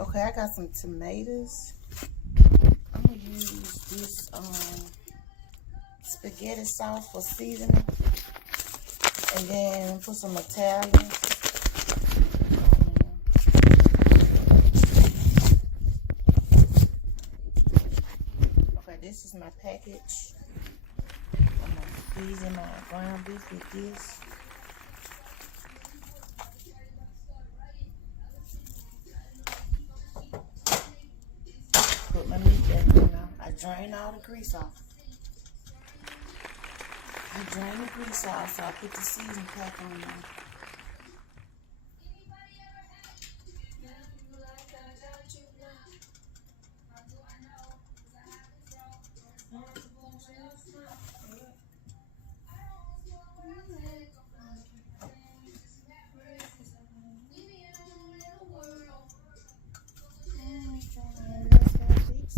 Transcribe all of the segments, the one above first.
Okay, I got some tomatoes. I'm gonna use this spaghetti sauce for seasoning, and then put some Italian. Okay, this is my package. I'm gonna season my ground beef with this. Put my meat back in now. I drain all the grease off. I drain the grease off, so I put the seasoning pack on now.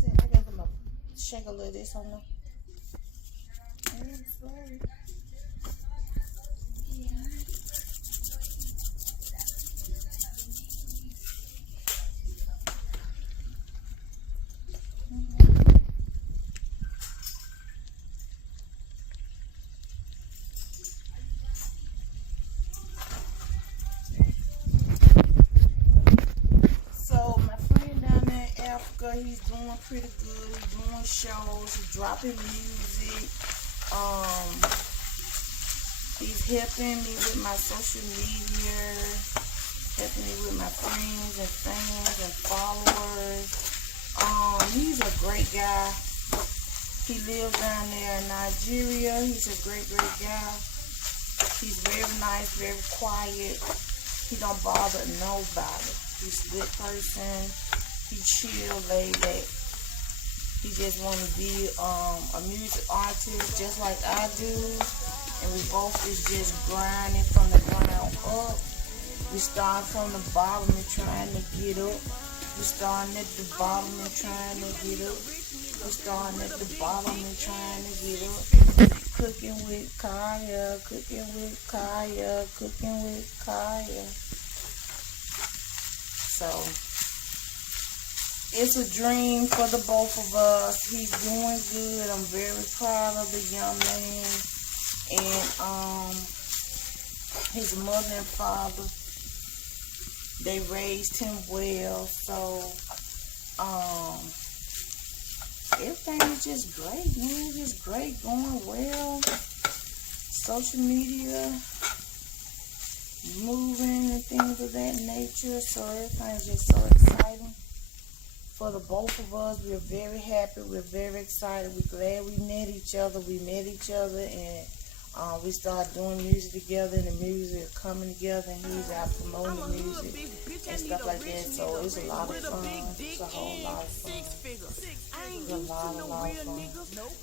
I got them a shake a little of this on them. So my friend down there in Africa, he's doing pretty good. He's doing shows, he's dropping music. He's helping me with my social media, helping me with my friends and fans and followers. He's a great guy. He lives down there in Nigeria. He's a great guy. He's very nice, very quiet. He don't bother nobody. He's a good person. He chill, laid back. He just want to be a music artist just like I do. And we both is just grinding from the ground up. We start from the bottom and trying to get up. We starting at the bottom and trying to get up. We starting at the bottom and trying to get up. Cooking with Kaya, cooking with Kaya, cooking with Kaya. So it's a dream for the both of us. He's doing good. I'm very proud of the young man. And his mother and father, they raised him well. So everything is just great, man. Just great, going well. Social media, moving and things of that nature. So everything is just so exciting for the both of us. We're very happy. We're very excited. We're glad we met each other. We met each other, and we started doing music together, and the music is coming together, and he's out promoting the music and stuff like that. So it's a lot of fun. It's a whole lot of fun. It's a lot of fun.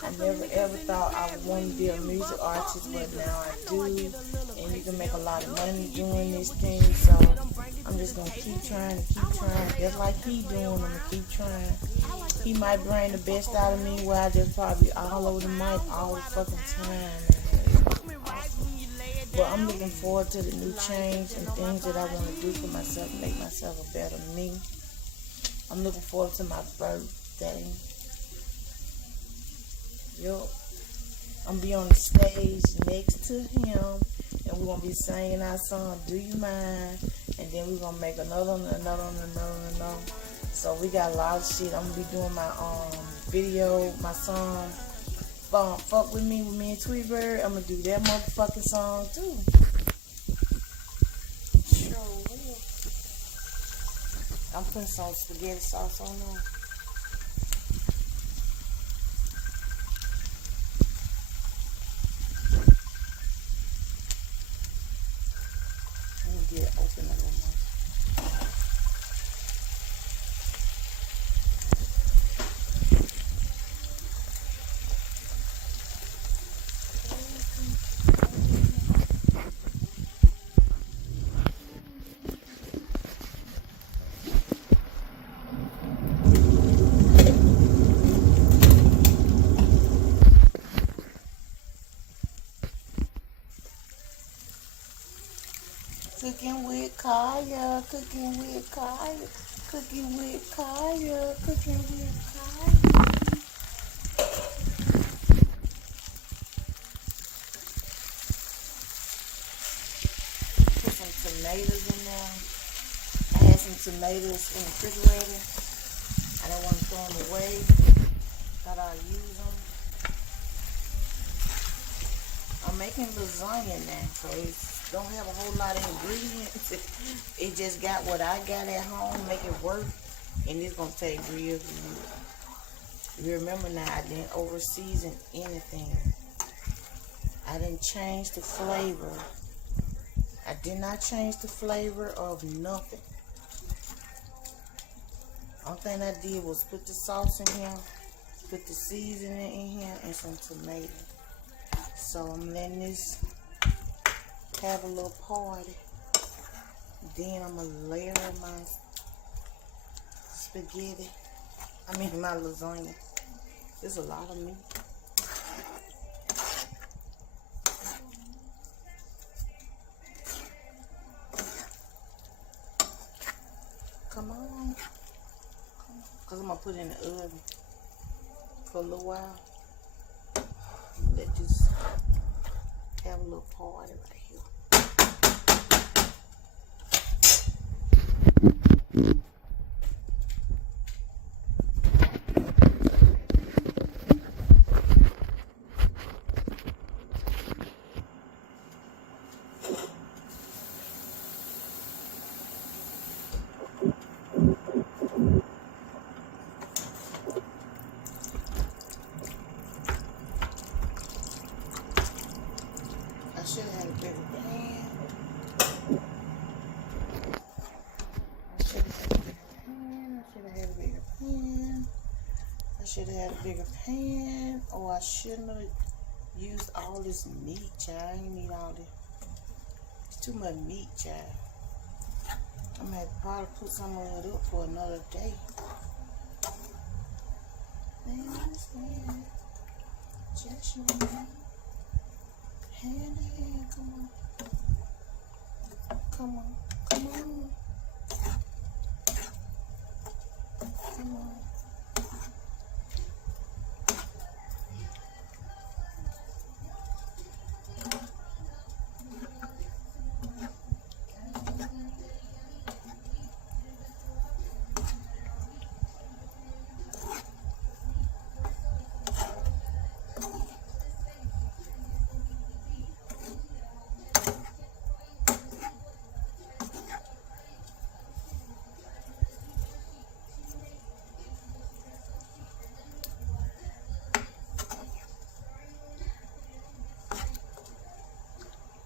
I never ever thought I would want to be a music artist, but now I do, and you can make a lot of money doing this thing. So I'm just gonna keep trying, just like he doing. I'm gonna keep trying. He might bring the best out of me, where I just probably all over the mic all the fucking time. But I'm looking forward to the new change and things that I want to do for myself, make myself a better me. I'm looking forward to my birthday. Yup. I'm going to be on the stage next to him, and we're going to be singing our song, Do You Mind? And then we're going to make another one. So we got a lot of shit. I'm going to be doing my video, my song, Fuck With Me and Tweetbird. I'm going to do that motherfucking song too. Sure will. I'm putting some spaghetti sauce on there. Let me get it open a little more. Kaya, cooking with Kaya, cooking with Kaya, cooking with Kaya. Put some tomatoes in there. I had some tomatoes in the refrigerator. I didn't want to throw them away. Thought I'd use them. I'm making lasagna now, so it don't have a whole lot of ingredients. It just got what I got at home, make it work, and it's gonna take real good. You remember now, I didn't over season anything. I didn't change the flavor. I did not change the flavor of nothing. Only thing I did was put the sauce in here, put the seasoning in here, and some tomatoes. So I'm letting this have a little party. Then I'm gonna layer my spaghetti. My lasagna. There's a lot of meat. Come on. Because I'm gonna put it in the oven for a little while. Let this have a little party right here. I should have had a bigger pan. I should have had a bigger pan. Or I shouldn't have used all this meat, child. I ain't need all this. It's too much meat, child. I'm gonna have to probably put some of it up for another day. Just hand to hand, come on. Come on.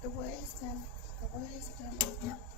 The way it's done.